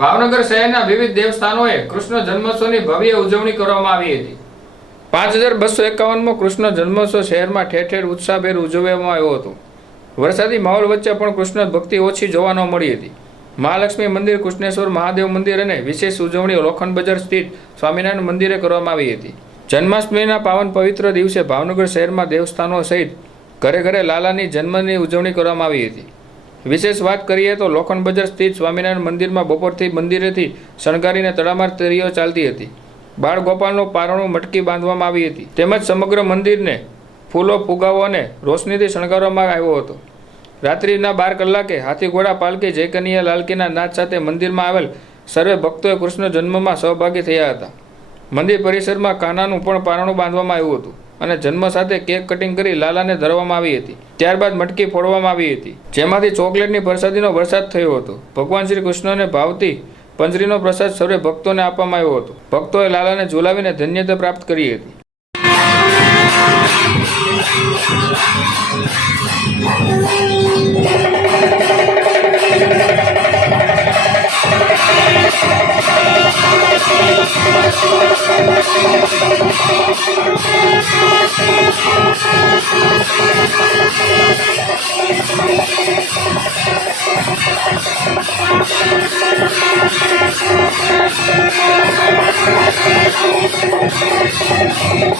ભાવનગર શહેરના વિવિધ દેવસ્થાનોએ કૃષ્ણ જન્મોત્સવની ભવ્ય ઉજવણી કરવામાં આવી હતી. પાંચ હજાર બસો એકાવનમાં કૃષ્ણ જન્મોત્સવ શહેરમાં ઠેર ઠેર ઉત્સાહભેર ઉજવવામાં આવ્યો હતો. વરસાદી માહોલ વચ્ચે પણ કૃષ્ણ ભક્તિ ઓછી જોવા ન મળી હતી. મહાલક્ષ્મી મંદિર, કૃષ્ણેશ્વર મહાદેવ મંદિર અને વિશેષ ઉજવણી લોખંડ બજાર સ્થિત સ્વામિનારાયણ મંદિરે કરવામાં આવી હતી. જન્માષ્ટમીના પાવન પવિત્ર દિવસે ભાવનગર શહેરમાં દેવસ્થાનો સહિત ઘરે ઘરે લાલાની જન્મની ઉજવણી કરવામાં આવી હતી. વિશેષ વાત કરીએ તો લોખંડ બજાર સ્થિત સ્વામિનારાયણ મંદિરમાં બપોરથી મંદિરેથી શણગારીને તડામાર તરીઓ ચાલતી હતી. બાળ ગોપાલનો પારણું મટકી બાંધવામાં આવી હતી. તેમજ સમગ્ર મંદિરને ફૂલો, ફુગાવો અને રોશનીથી શણગારવામાં આવ્યો હતો. રાત્રિના બાર કલાકે હાથીઘોડા પાલકી જયકનિયા લાલકીના નાચ સાથે મંદિરમાં આવેલ સર્વે ભક્તોએ કૃષ્ણ જન્મમાં સહભાગી થયા હતા. મંદિર પરિસરમાં કાનાનું પણ પારણું બાંધવામાં આવ્યું હતું. અને જન્મ સાથે કેક કટિંગ કરી લાલાને ધરવામાં આવી હતી. ત્યારબાદ મટકી ફોડવામાં આવી હતી. જેમાંથી ચોકલેટની પ્રસાદીનો વરસાદ થયો હતો. ભગવાન શ્રી કૃષ્ણને ભાવતી પંજરીનો પ્રસાદ સર્વે ભક્તોને આપવામાં આવ્યો હતો. ભક્તોએ લાલાને ઝુલાવીને ધન્યતા પ્રાપ્ત કરી હતી. કૃષ્ણેશ્વર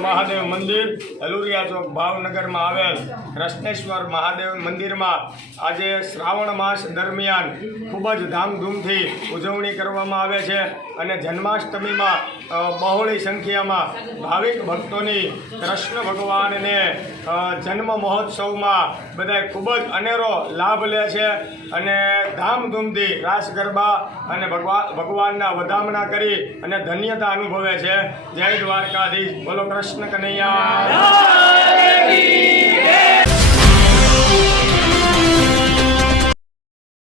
મહાદેવ મંદિર હલુરિયા ચોક ભાવનગરમાં આવેલ કૃષ્ણેશ્વર મહાદેવ મંદિરમાં આજે શ્રાવણ માસ દરમિયાન ખૂબ જ ધામધૂમથી ઉજવણી કરવામાં આવે છે અને જન્માષ્ટમીમાં બહોળી સંખ્યામાં ભાવિક ભક્તોની કૃષ્ણ ભગવાનને જન્મ મહોત્સવમાં બધાય ખૂબ જ અનેરો લાભ લે છે અને ધામધૂમથી રાસ ગરબા અને ભગવાન ભગવાનના વધામણા કરી અને ધન્યતા અનુભવે છે. જય દ્વારકાધીશ. બોલો કૃષ્ણ કનૈયા.